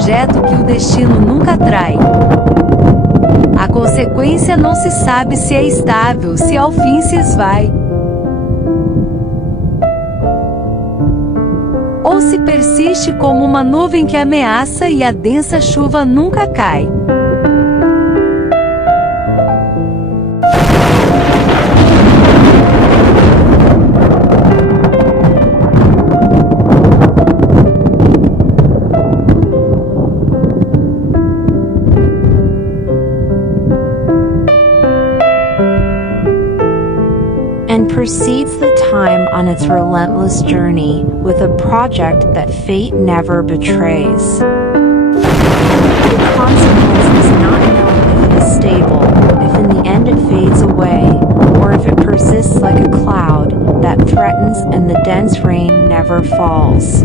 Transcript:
projeto que o destino nunca trai. A consequência não se sabe se é estável, se ao fim se esvai, ou se persiste como uma nuvem que ameaça e a densa chuva nunca cai. And proceeds the time on its relentless journey with a project that fate never betrays. The consequence is not known if it is stable, if in the end it fades away, or if it persists like a cloud that threatens and the dense rain never falls.